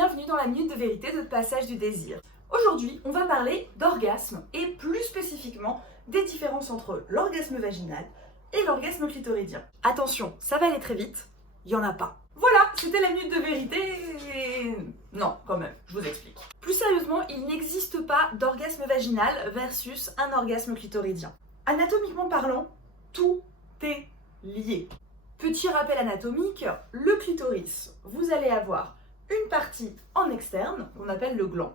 bienvenue dans la minute de vérité de Passage du désir. Aujourd'hui, on va parler d'orgasme et plus spécifiquement des différences entre l'orgasme vaginal et l'orgasme clitoridien. Attention, ça va aller très vite, il n'y en a pas. Voilà, c'était la minute de vérité. Non, quand même, je vous explique. Plus sérieusement, il n'existe pas d'orgasme vaginal versus un orgasme clitoridien. Anatomiquement parlant, tout est lié. Petit rappel anatomique, le clitoris, vous allez avoir une partie en externe, qu'on appelle le gland,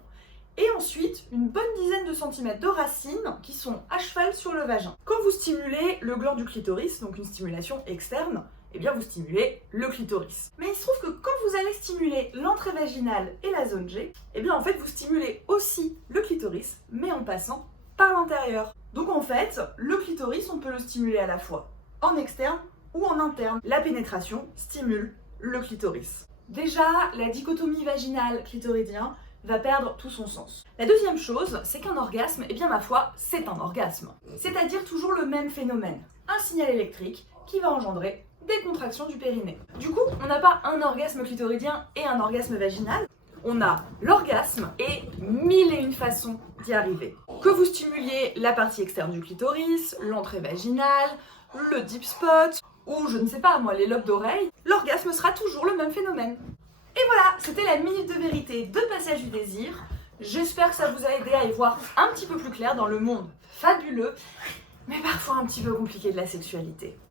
et ensuite une bonne dizaine de centimètres de racines qui sont à cheval sur le vagin. Quand vous stimulez le gland du clitoris, donc une stimulation externe, eh bien vous stimulez le clitoris. Mais il se trouve que quand vous allez stimuler l'entrée vaginale et la zone G, eh bien en fait vous stimulez aussi le clitoris, mais en passant par l'intérieur. Donc en fait, le clitoris, on peut le stimuler à la fois en externe ou en interne. La pénétration stimule le clitoris. Déjà, la dichotomie vaginale-clitoridien va perdre tout son sens. La deuxième chose, c'est qu'un orgasme, eh bien ma foi, c'est un orgasme. C'est-à-dire toujours le même phénomène. Un signal électrique qui va engendrer des contractions du périnée. Du coup, on n'a pas un orgasme clitoridien et un orgasme vaginal, on a l'orgasme et 1001 façons d'y arriver. Que vous stimuliez la partie externe du clitoris, l'entrée vaginale, le deep spot, ou je ne sais pas moi, les lobes d'oreille, l'orgasme sera toujours le même phénomène. Et voilà, c'était la minute de vérité de Passage du désir. J'espère que ça vous a aidé à y voir un petit peu plus clair dans le monde fabuleux, mais parfois un petit peu compliqué de la sexualité.